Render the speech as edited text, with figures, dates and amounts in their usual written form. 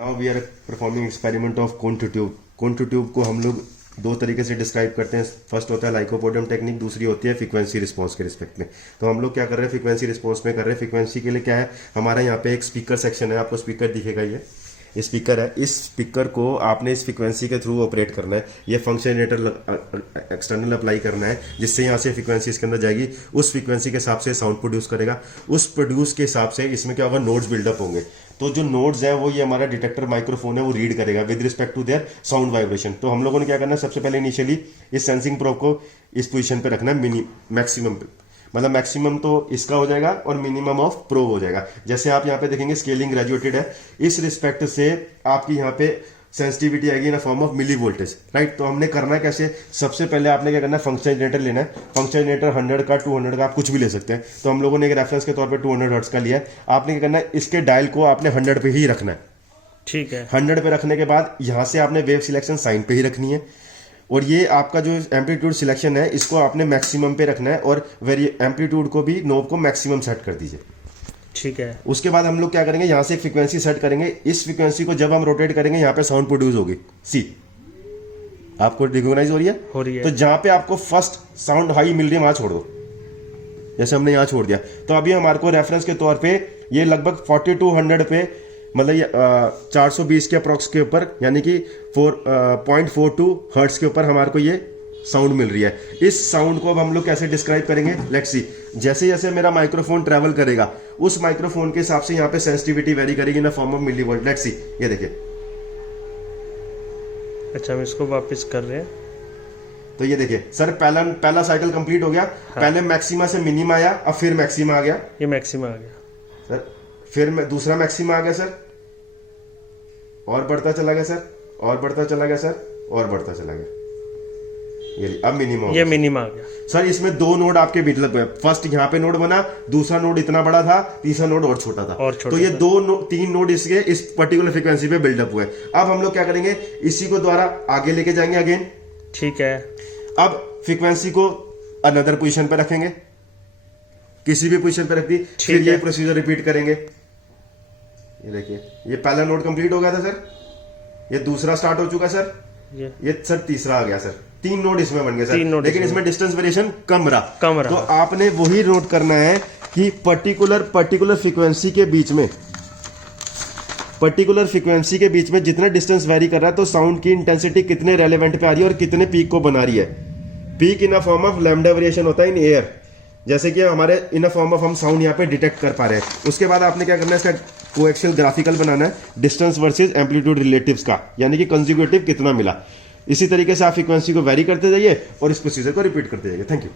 Now we are performing experiment of cone to tube. Cone to tube को हम लोग दो तरीके से डिस्क्राइब करते हैं। फर्स्ट होता है लाइकोपोडियम टेक्निक, दूसरी होती है फ्रीक्वेंसी रिस्पांस के रिस्पेक्ट में। तो हम लोग क्या कर रहे हैं, फ्रीक्वेंसी रिस्पांस में कर रहे हैं। फ्रीक्वेंसी के लिए क्या है, हमारा यहाँ पे एक स्पीकर सेक्शन है, आपको स्पीकर दिखेगा, ये स्पीकर है। इस स्पीकर को आपने इस फ्रीक्वेंसी के थ्रू ऑपरेट करना है। ये फंक्शन जनरेटर एक्सटर्नल अप्लाई करना है, जिससे यहाँ से फ्रीक्वेंसी इसके अंदर जाएगी। उस फ्रीक्वेंसी के हिसाब से साउंड प्रोड्यूस करेगा। उस प्रोड्यूस के हिसाब से इसमें क्या होगा, नोड्स बिल्डअप होंगे। तो जो नोड्स हैं वो ये हमारा डिटेक्टर माइक्रोफोन है, वो रीड करेगा with respect to their sound vibration. तो हम लोगों ने क्या करना है, सबसे पहले इनिशियली इस सेंसिंग प्रोब को इस पोजीशन पे रखना है, मैक्सिमम पे। मतलब मैक्सिमम तो इसका हो जाएगा और मिनिमम ऑफ प्रोब हो जाएगा। जैसे आप यहाँ पे देखेंगे स्केलिंग ग्रेजुएटेड है, इस रिस्पेक्ट से आपकी यहाँ पे सेंसिटिविटी आएगी in form of milli voltage, right. तो हमने करना है कैसे, सबसे पहले आपने क्या करना है, फंक्शन जनरेटर लेना है। फंक्शन जनरेटर 100 का 200 का आप कुछ भी ले सकते हैं। तो हम लोगों ने एक रेफरेंस के तौर पे 200 हर्ट्ज का लिया है। आपने क्या करना है, इसके डायल को आपने 100 पे ही रखना है, ठीक है। 100 पे रखने के बाद यहाँ से आपने वेव सिलेक्शन साइन पे ही रखनी है, और ये आपका जो एम्पलीट्यूड सिलेक्शन है इसको आपने मैक्सिमम पे रखना है, और एम्पलीट्यूड को भी नोब को मैक्सिमम सेट कर दीजिए, ठीक है। उसके बाद हम लोग क्या करेंगे, यहाँ से एक फ्रीक्वेंसी सेट करेंगे। इस फ्रीक्वेंसी को जब हम रोटेट करेंगे यहाँ पे साउंड प्रोड्यूस होगी। सी आपको रिकॉग्नाइज हो रही है? तो जहाँ पे आपको फर्स्ट साउंड हाई मिल रही है वहां छोड़ दो, जैसे हमने यहाँ छोड़ दिया। तो अभी हमारे को रेफरेंस के तौर पे ये लगभग 4200 पे, मतलब ये 420 के अप्रॉक्स के ऊपर, यानी कि 0.42 हर्ट्ज के ऊपर हमारे को ये साउंड मिल रही है। इस साउंड को अब हम लोग कैसे डिस्क्राइब करेंगे, लेट्स सी। जैसे जैसे मेरा माइक्रोफोन ट्रैवल करेगा, उस माइक्रोफोन के हिसाब से यहाँ पे सेंसिटिविटी वेरी करेगी in form of milli volt. Let's see, ये देखिए। अच्छा, हम इसको वापस कर रहे हैं। तो ये देखिए सर, पहला साइकिल कंप्लीट हो गया। हाँ। पहले मैक्सिमा से मिनिमा आया, अब फिर मैक्सिमा आ गया। ये मैक्सिमा आ गया सर, फिर दूसरा मैक्सिमा आ गया सर, और बढ़ता चला गया सर, और बढ़ता चला गया सर, और बढ़ता चला गया। ये अब मिनिमम, ये मिनिमम आ गया सर। इसमें दो नोड आपके बीच लग गए। फर्स्ट यहाँ पे नोड बना, दूसरा नोड इतना बड़ा था, तीसरा नोड और छोटा था, तो ये तीन नोड इसके इस पर्टिकुलर फ्रीक्वेंसी पे बिल्डअप हुए। अब हम लोग क्या करेंगे, इसी को द्वारा आगे लेके जाएंगे अगेन, ठीक है। अब फ्रीक्वेंसी को अनदर पोजीशन पे रखेंगे, किसी भी पोजीशन पे रख दी, फिर ये प्रोसीजर रिपीट करेंगे। ये देखिए, ये पहला नोड कंप्लीट हो गया था सर, ये दूसरा स्टार्ट हो चुका सर, ये सर तीसरा आ गया सर। 3 नोड इसमें बन गए सर, लेकिन इसमें डिस्टेंस वेरिएशन कम रहा। तो आपने वही नोट करना है कि पर्टिकुलर फ्रीक्वेंसी के बीच में, जितना डिस्टेंस वेरी कर रहा है, तो साउंड की इंटेंसिटी कितने रेलेवेंट पे आ रही है और कितने पीक को बना रही है। Peak in a form of lambda variation होता है इन एयर, जैसे कि हमारे इन अ फॉर्म ऑफ हम साउंड यहाँ पे डिटेक्ट कर पा रहे हैं। उसके बाद आपने क्या करना है, इसका कोएक्सियल ग्राफिकल बनाना है, डिस्टेंस वर्सेस एम्पलीट्यूड रिलेटिव्स का, यानी कि कंसेक्यूटिव कितना मिला। इसी तरीके से आप फ्रीक्वेंसी को वेरी करते जाइए और इस प्रोसीजर को रिपीट करते जाइए। Thank you.